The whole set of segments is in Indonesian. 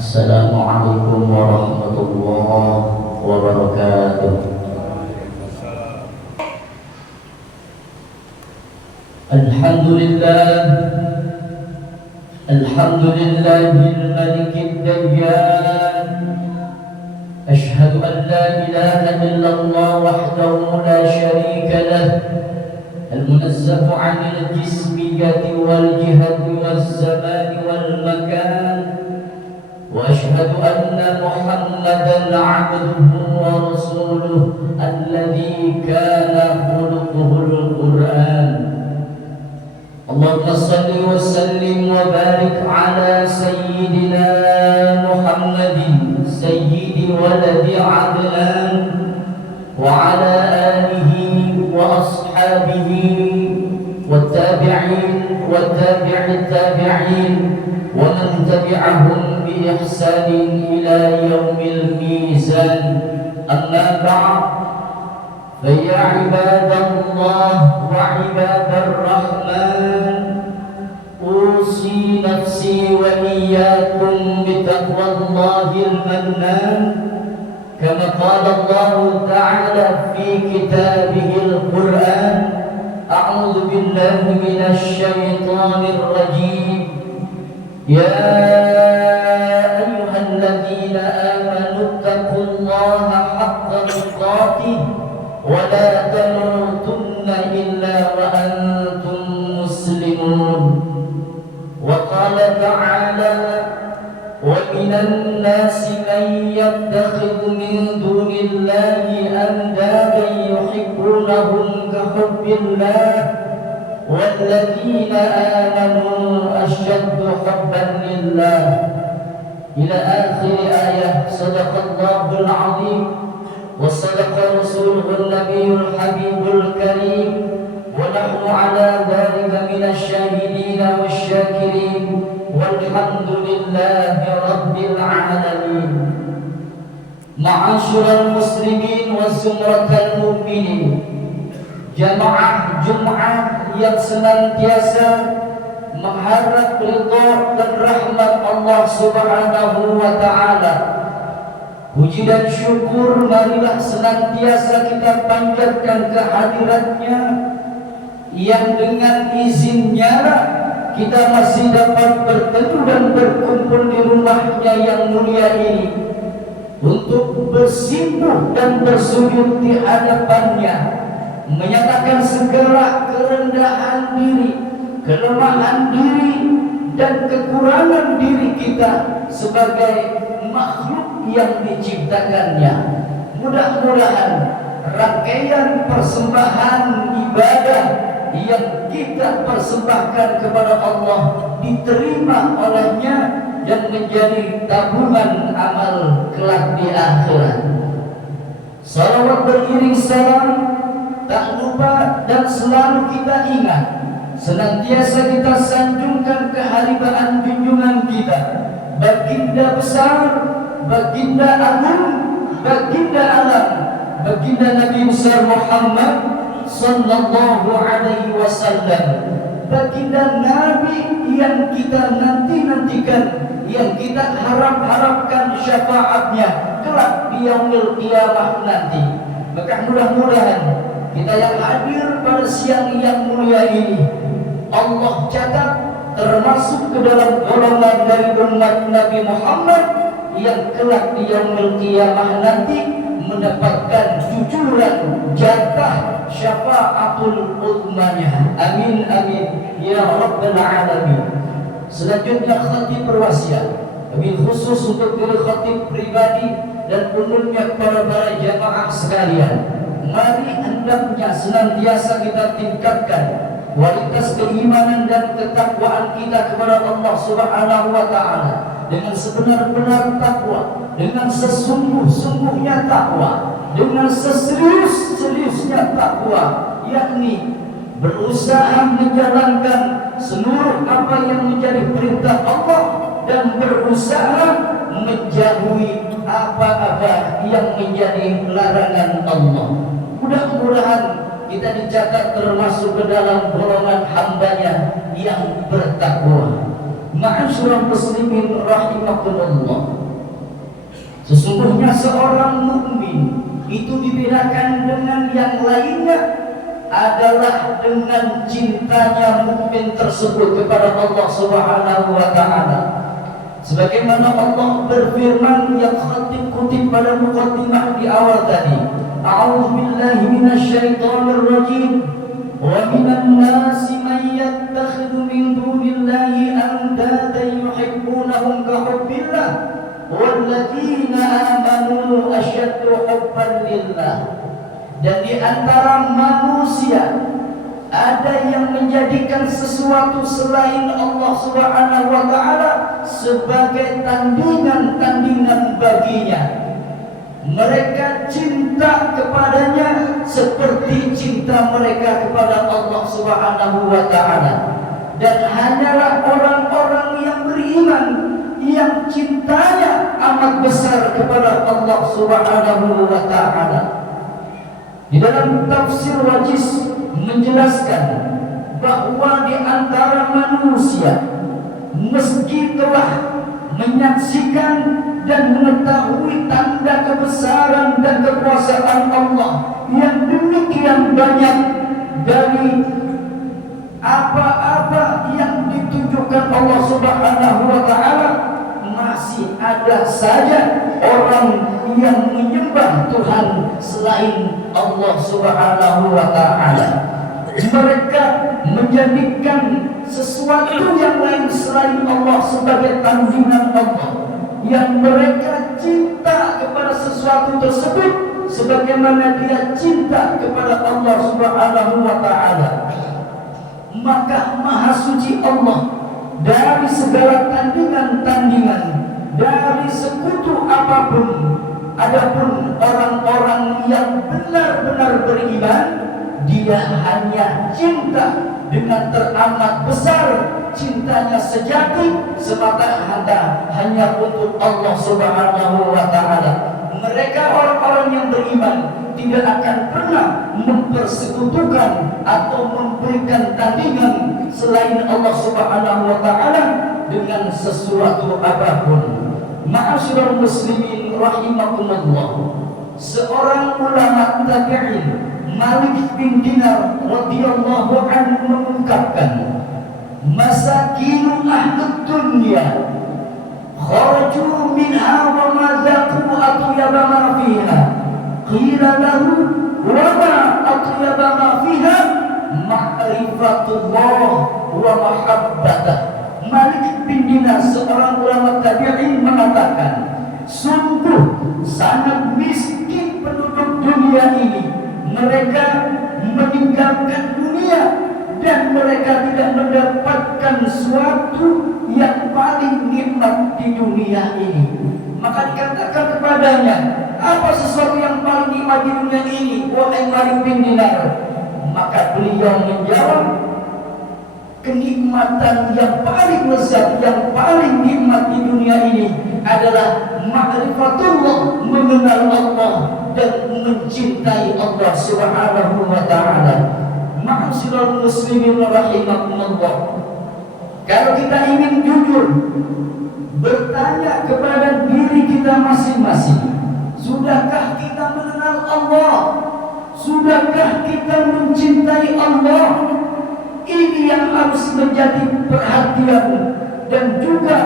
Assalamualaikum warahmatullahi wabarakatuh. Alhamdulillah, alhamdulillahil malikid dayyan. Ashhadu an la ilaha illallah wahdahu la syarika lah, al-munazzahu 'anil jismiyyati wal jihati waz zamani wal makan. وأشهد أن محمدًا عبده ورسوله الذي كان خلقه القرآن. اللهم صل وسلم وبارك على سيدنا محمد سيد ولد عدنان وعلى آله وأصحابه والتابعين والتابع التابعين ومن تبعهم بإحسان إلى يوم الميزان. أما بعد، فيا عباد الله وعباد الرحمن، أوصي نفسي وإياكم بتقوى الله المنان، كما قال الله تعالى في كتابه القرآن: أعوذ بالله من الشيطان الرجيم. يا أيها الذين آمنوا اتقوا الله حق تقاته ولا تموتن إلا وأنتم مسلمون. وقال تعالى: ومن الناس من يتخذ من دون الله أندادا يحبونهم كحب الله والذين آمنوا أشد حبا لله، إلى آخر آية. صدق الله العظيم وصدق رسوله النبي الحبيب الكريم، ونحن على ذلك من الشاهدين والشاكرين، والحمد لله رب العالمين. معاشر المسلمين وزمرة المؤمنين، jamaah Jumat yang senantiasa mengharap ridha dan rahmat Allah Subhanahu wa taala. Puji dan syukur marilah senantiasa kita panjatkan kehadiratnya, yang dengan izinnya kita masih dapat bertemu dan berkumpul di rumahnya yang mulia ini untuk bersimpuh dan bersujud di hadapannya, menyatakan segala kerendahan diri, kelemahan diri, dan kekurangan diri kita sebagai makhluk yang diciptakannya. Mudah-mudahan rangkaian persembahan ibadah yang kita persembahkan kepada Allah diterima olehnya dan menjadi tabungan amal kelak di akhirat. Salawat beriring salam tak lupa dan selalu kita ingat, senantiasa kita sanjungkan keharibaan junjungan kita, baginda besar, baginda agung, baginda alam, baginda Nabi besar Muhammad sallallahu alaihi wasallam, baginda Nabi yang kita nanti-nantikan, yang kita harap-harapkan syafaatnya kelak di yaumil qiyamah nanti. Maka mudah-mudahan kita yang hadir pada siang yang mulia ini, Allah catat termasuk ke dalam golongan dari umat Nabi Muhammad yang kelak di yaumil qiyamah nanti mendapatkan jujuran jatah syafaatul uzmanya. Amin amin ya rabbal alamin. Selanjutnya khatib berwasiat, lebih khusus untuk diri khatib pribadi dan umumnya para jamaah sekalian. Mari hendaknya senantiasa kita tingkatkan kualitas keimanan dan ketakwaan kita kepada Allah Subhanahu wa taala dengan sebenar-benar takwa, dengan sesungguh-sungguhnya takwa, dengan seserius-seriusnya takwa, yakni berusaha menjalankan seluruh apa yang menjadi perintah Allah dan berusaha menjauhi apa-apa yang menjadi larangan Allah. Mudah-mudahan kita dicatat termasuk ke dalam golongan hambanya yang bertakwa. Ma'asyiral muslimin rahimakumullah. Sesungguhnya seorang mukmin itu dibedakan dengan yang lainnya adalah dengan cintanya mukmin tersebut kepada Allah Subhanahu wa taala. Sebagaimana Allah berfirman yang kutip pada muqaddimah di awal tadi, a'udzu billahi minasyaitonir rajim. وَمِنَ النَّاسِ مَن يَتَّخِذُ مِن دُونِ اللَّهِ أَندَادًا يُحِبُّونَهُم كَحُبِّ اللَّهِ وَالَّذِينَ آمَنُوا أَشَدُّ حُبًّا لِلَّهِ. Dan di antara manusia ada yang menjadikan sesuatu selain Allah Subhanahu wa taala sebagai tandingan-tandingan baginya. Mereka cinta kepadanya seperti cinta mereka kepada Allah Subhanahu wa taala. Dan hanyalah orang-orang yang beriman yang cintanya amat besar kepada Allah Subhanahu wa taala. Di dalam tafsir Wajiz menjelaskan bahwa di antara manusia meski telah menyaksikan dan mengetahui tanda kebesaran dan kekuasaan Allah yang demikian banyak dari apa-apa yang ditunjukkan Allah Subhanahu wa taala, masih ada saja orang yang menyembah Tuhan selain Allah Subhanahu wa taala. Mereka menjadikan sesuatu yang lain selain Allah sebagai tandingan Allah, yang mereka cinta kepada sesuatu tersebut sebagaimana dia cinta kepada Allah Subhanahu wa taala. Maka Maha Suci Allah dari segala tandingan-tandingan, dari sekutu apapun. Adapun orang-orang yang benar-benar beriman, dia hanya cinta dengan teramat besar, cintanya sejati semata-mata hanya untuk Allah Subhanahu wa taala. Mereka orang-orang yang beriman tidak akan pernah mempersekutukan atau memberikan tandingan selain Allah Subhanahu wa taala dengan sesuatu apapun. Ma'asyiral muslimin rahimakumullah. Seorang ulama tabi'in, Malik bin Dinar radhiyallahu anhu mengungkapkan, masakinu ahlud dunya kharaju minha wa ma zaqu atyaba ma fiha qila lahu wa ma atyaba ma fiha ma'rifatullah wa mahabbatah. Malik bin Dinar, seorang ulama tabi'in, mengatakan, sungguh sangat miskin penduduk dunia ini. Mereka meninggalkan dunia dan mereka tidak mendapatkan suatu yang paling nikmat di dunia ini. Maka dikatakan kepadanya, apa sesuatu yang paling nikmat di dunia ini, wahai Malik bin Dinar? Maka beliau menjawab, kenikmatan yang paling lezat, yang paling nikmat di dunia ini adalah ma'rifatullah, mengenal Allah dan mencintai Allah Subhanahu wa taala. Ma'asyiral muslimin rahimakumullah. Kalau kita ingin jujur bertanya kepada diri kita masing-masing, sudahkah kita mengenal Allah? Sudahkah kita mencintai Allah? Ini yang harus menjadi perhatian dan juga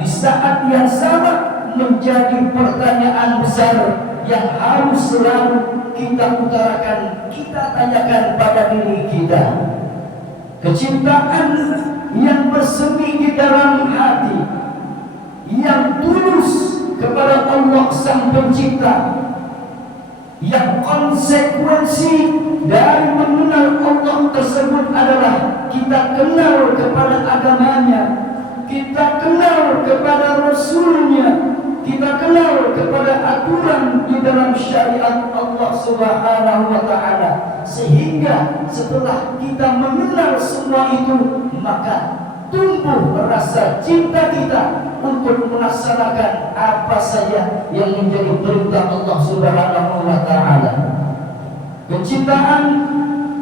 di saat yang sama menjadi pertanyaan besar yang harus selalu kita utarakan, kita tanyakan pada diri kita. Kecintaan yang bersemi di dalam hati, yang tulus kepada Allah Sang Pencipta, yang konsekuensi dari mengenal Allah tersebut adalah kita kenal kepada agamanya, kita kenal kepada Rasulnya, kita kenal kepada aturan di dalam syariat Allah Subhanahu wa taala. Sehingga setelah kita mengenal semua itu, maka tumbuh rasa cinta kita untuk melaksanakan apa saja yang menjadi perintah Allah Subhanahu wa taala. Kecintaan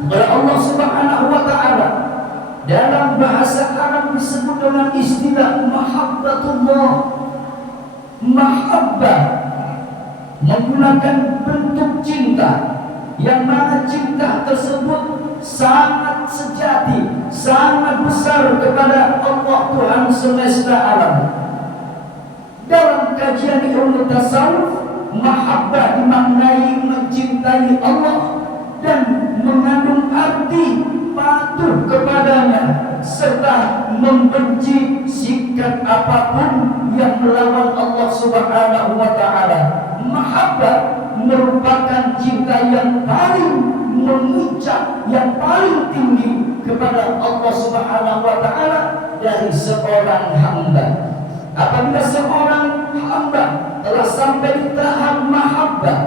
kepada Allah Subhanahu wa taala dalam bahasa Arab disebut dengan istilah mahabbatullah. Mahabbah menggunakan bentuk cinta yang mana cinta tersebut sangat sejati, sangat besar kepada Allah Tuhan semesta alam. Dalam kajian ilmu tasawuf, mahabbah dimaknai mencintai Allah dan mengandung arti patuh kepadanya serta membenci sikap apapun yang melawan Allah Subhanahu wa taala. Mahabbah merupakan cinta yang paling memuncak, yang paling tinggi kepada Allah Subhanahu wa taala dari seorang hamba. Apabila seorang hamba telah sampai di tahap mahabbah,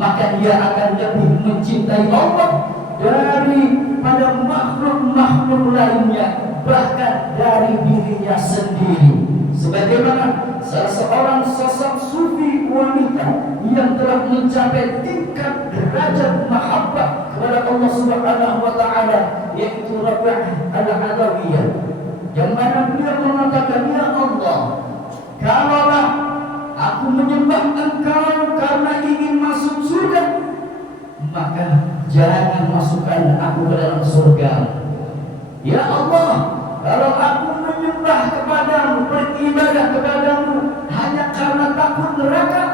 maka dia akan lebih mencintai Allah daripada makhluk-makhluk lainnya, bahkan dari dirinya sendiri. Sebagaimana salah seorang sosok sufi wanita yang telah mencapai tingkat derajat mahabbah kepada Allah Subhanahu wa taala, yaitu Rabi'ah al-Adawiyah, yang mana beliau mengatakan, "Ya Allah, kalaulah aku menyembah Engkau karena ingin masuk surga, maka jangan masukkan aku ke dalam surga. Ya Allah, kalau aku menyembah kepadamu, beribadah kepadamu hanya karena takut neraka,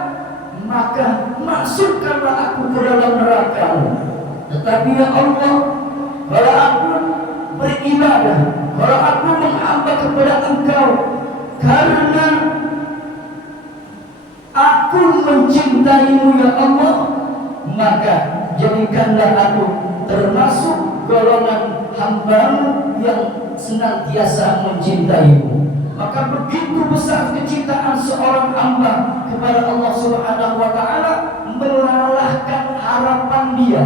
maka masukkanlah aku ke dalam neraka-Mu. Tetapi ya Allah, kalau aku beribadah, kalau aku menghamba kepada Engkau karena aku mencintaimu ya Allah, maka jadikanlah aku termasuk golongan hamba-Mu yang senantiasa mencintaimu." Maka begitu besar kecintaan seorang hamba kepada Allah Subhanahu wa taala, melalahkan harapan dia,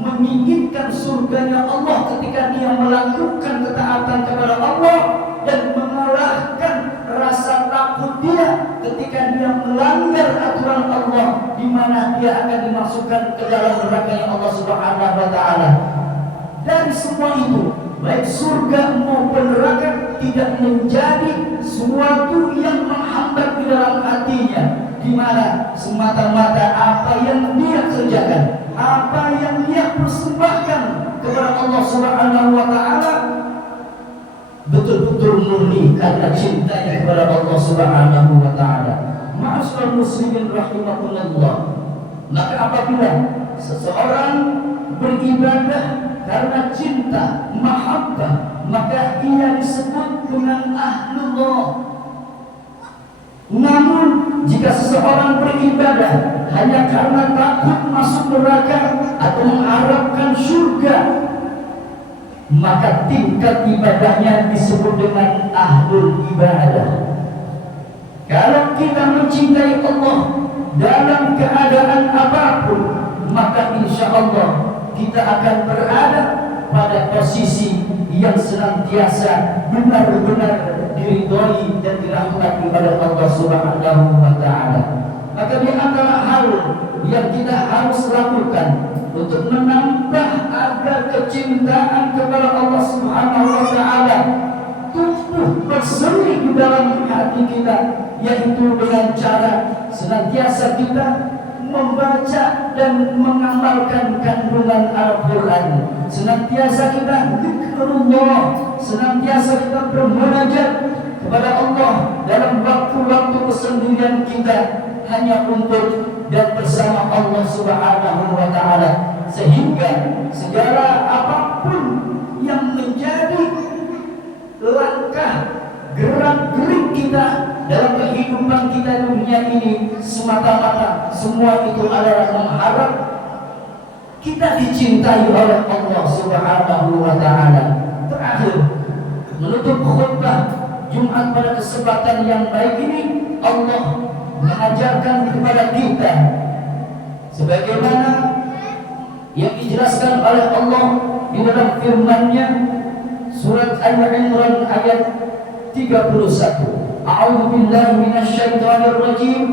menginginkan surganya Allah ketika dia melakukan ketaatan kepada Allah, dan mengalahkan rasa takut dia ketika dia melanggar aturan Allah, di mana dia akan dimasukkan ke dalam neraka Allah Subhanahu wa taala. Dari semua itu, baik surga maupun neraka tidak menjadi sesuatu yang menghambat di dalam hatinya, di mana semata-mata apa yang dia kerjakan, apa yang dia persembahkan kepada Allah Subhanahu wa taala betul-betul murni karena cintanya kepada Allah Subhanahu wa taala. Ma'asyiral muslimin rahimakumullah. Maka apabila seseorang beribadah karena cinta, mahabbah, maka ia disebut dengan ahlullah. Namun jika seseorang beribadah hanya karena takut masuk neraka atau mengharapkan surga, maka tingkat ibadahnya disebut dengan ahlul ibadah. Kalau kita mencintai Allah dalam keadaan apapun, maka insya Allah kita akan berada pada posisi yang senantiasa benar-benar diridhoi dan dirahmati oleh Allah Subhanahu wa taala. Maka di antara hal yang kita harus lakukan untuk menambah agar kecintaan kepada Allah Subhanahu wa taala tumbuh bersemi di dalam hati kita, yaitu dengan cara senantiasa kita membaca dan mengamalkan kandungan Al-Quran, senantiasa kita zikrullah, senantiasa kita bermunajat kepada Allah dalam waktu-waktu kesendirian kita, hanya untuk dan bersama Allah Subhanahu wa taala, sehingga segala apapun yang menjadi langkah gerak-gerik kita dalam kehidupan kita dunia ini, semata-mata semua itu adalah mengharap kita dicintai oleh Allah Subhanahu wa taala. Terakhir, menutup khutbah Jumat pada kesempatan yang baik ini, Allah mengajarkan kepada kita sebagaimana yang dijelaskan oleh Allah di dalam firman-Nya surat Al-Imran ayat 31. A'udzu billahi minasy syaithanir rajim.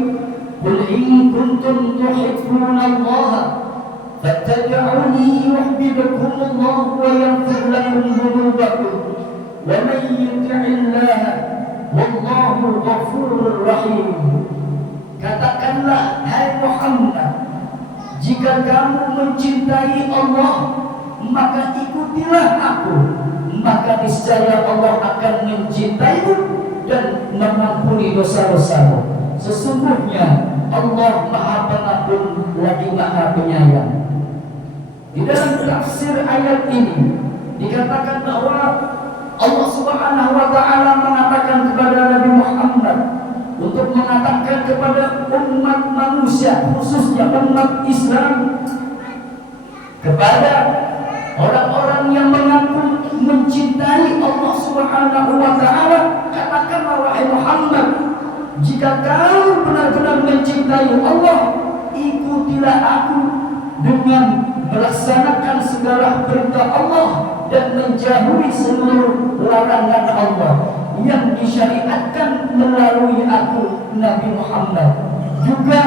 Qul in kuntum tuhibbunallaha fattabi'uni yuhibbukumullah wa yaghfir lakum dhunubakum wa man yuti'illaha wallahu ghafurur rahim. Katakanlah, hai Muhammad, jika kamu mencintai Allah, maka ikutilah aku, maka niscaya Allah akan mencintaimu dan mengampuni dosa-dosamu. Sesungguhnya Allah Maha Pengampun lagi Maha Penyayang. Di dalam tafsir ayat ini dikatakan bahwa Allah Subhanahu wa taala mengatakan kepada Nabi Muhammad untuk mengatakan kepada umat manusia, khususnya umat Islam, kepada orang-orang yang mengaku mencintai Allah Subhanahu wa taala, katakanlah wahai Muhammad, jika kau benar-benar mencintai Allah, ikutilah aku dengan melaksanakan segala perintah Allah dan menjauhi seluruh larangan Allah yang disyariatkan melalui aku Nabi Muhammad. Juga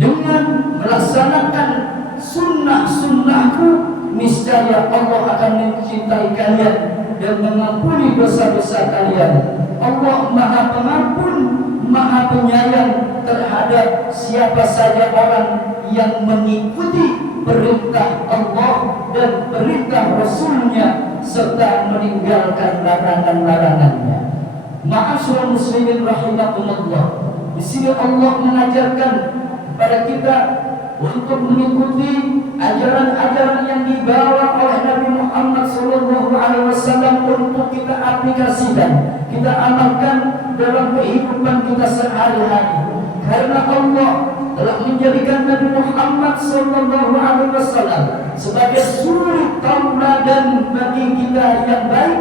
dengan melaksanakan sunnah-sunnahku, niscaya Allah akan mencintai kalian dan mengampuni dosa-dosa kalian. Allah Maha Pengampun, Maha Penyayang terhadap siapa saja orang yang mengikuti perintah Allah dan perintah Rasulnya serta meninggalkan larangan-larangannya. Ma'asyiral muslimin rahimakumullah. Di sini Allah mengajarkan kepada kita untuk mengikuti ajaran-ajaran yang dibawa oleh Nabi Muhammad SAW untuk kita aplikasikan, kita amalkan dalam kehidupan kita sehari-hari. Karena Allah telah menjadikan Nabi Muhammad SAW sebagai suri tauladan bagi kita yang baik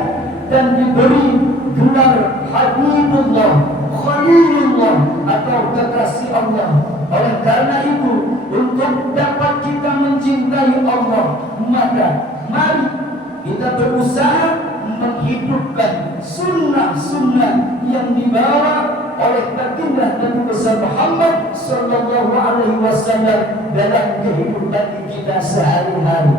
dan diberi gelar Habibullah, Khalilullah atau kekasih Allah. Oleh karena itu, untuk dapat kita mencintai Allah, maka mari kita berusaha menghidupkan sunnah-sunnah yang dibawa oleh baginda Nabi besar Muhammad sallallahu alaihi wasallam dalam kehidupan kita sehari-hari.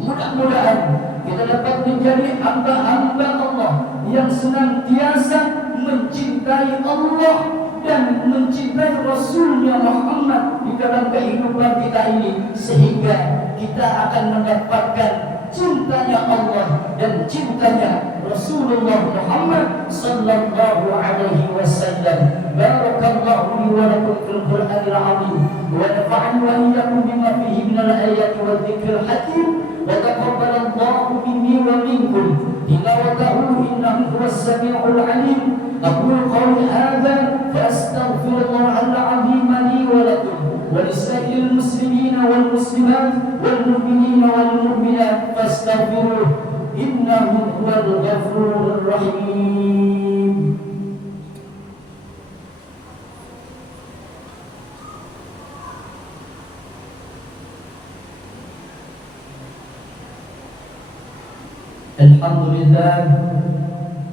Mudah-mudahan kita dapat menjadi hamba-hamba Allah yang senantiasa mencintai Allah dan mencintai Rasulnya Muhammad di dalam kehidupan kita ini, sehingga kita akan mendapatkan cintanya Allah dan cintanya Rasulullah Muhammad sallallahu alaihi wasallam. Barakallahu li wa lakum fil Qur'anil 'azim wa nafa'ani wa iyyakum bima fihi minal ayati wal dzikril hakim wa taqabbalallahu minni wa minkum tilawatahu innahu huwas sami'ul 'alim. أقول قولي هذا فأستغفر الله العظيم لي ولكم ولسائر المسلمين والمسلمات والمؤمنين والمؤمنات فاستغفروه إنه هو الغفور الرحيم.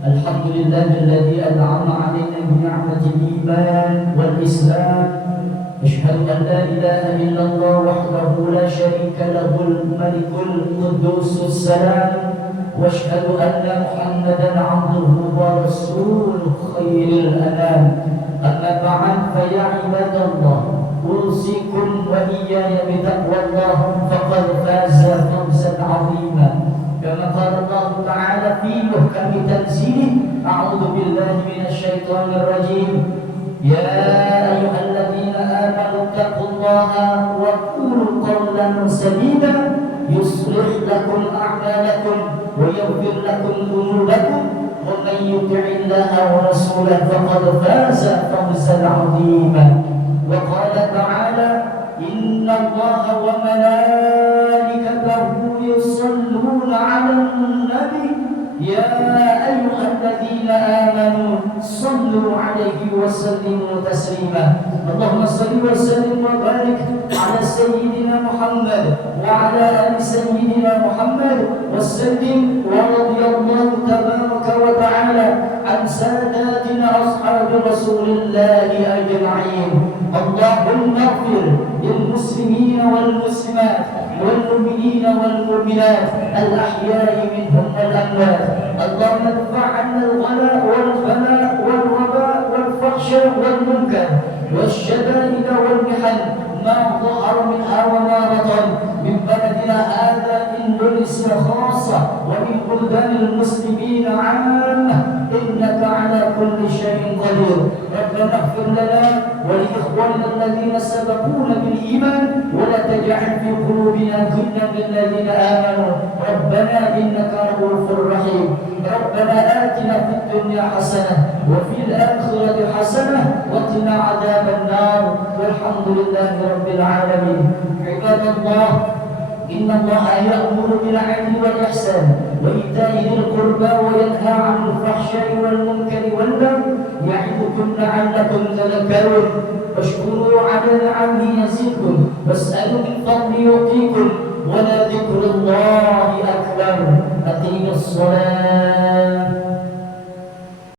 الحمد لله الذي أنعم علينا بنعمة الإيمان والإسلام. أشهد أن لا إله إلا الله وحده لا شريك له الملك القدوس السلام، وأشهد أن محمدا عبده ورسوله خير الأنام. أما بعد فيا عباد الله، أوصيكم وإياي بتقوى الله فقد فاز فوزا عظيما. كما قال الله تعالى في محكم تنزيله: أعوذ بالله من الشيطان الرجيم. يا أيها الذين آمنوا اتقوا الله وقولوا قولا سديدا يصلح لكم أعمالكم ويغفر لكم ذنوبكم ومن يطع الله ورسوله فقد فاز فوزا عظيما. وقال تعالى: إن الله وملائكته يصلون على النبي يا أيها الذين آمنوا صلوا عليه وسلموا تسليما. اللهم صل وسلم وبارك على سيدنا محمد وعلى آل سيدنا محمد وسلم. ورضي الله تبارك وتعالى عن ساداتنا أصحاب رسول الله أجمعين. اللهم اغفر للمسلمين والمسلمات والمؤمنين والمؤمنات الأحياء منهم والأموات. اللهم ادفع عنا الغلاء والبلاء والوباء والفحش والمنكر والشدائد والمحن ما ظهر منها وما بطن من بلدنا هذا إندونيسيا خاصة ومن بلدان المسلمين عامة، إنك على كل شيء قدير. ربنا اغفر لنا ولإخواننا الذين سبقونا بالإيمان ولا تجعل في قلوبنا غلا للذين آمنوا ربنا إنك رؤوف رحيم. ربنا آتنا في الدنيا حسنة وفي الآخرة حسنة وقنا عذاب النار والحمد لله رب العالمين. عباد الله، إن الله يأمر بالعدل والإحسان وإيتاء ذي القربى وينهى عن الفحشاء والمنكر والبغي يعظكم لعلكم تذكرون. واشكروا على نعمه يزدكم واسألوا من فضله يعطيكم ولذكر الله أكبر. أقيموا الصلاة.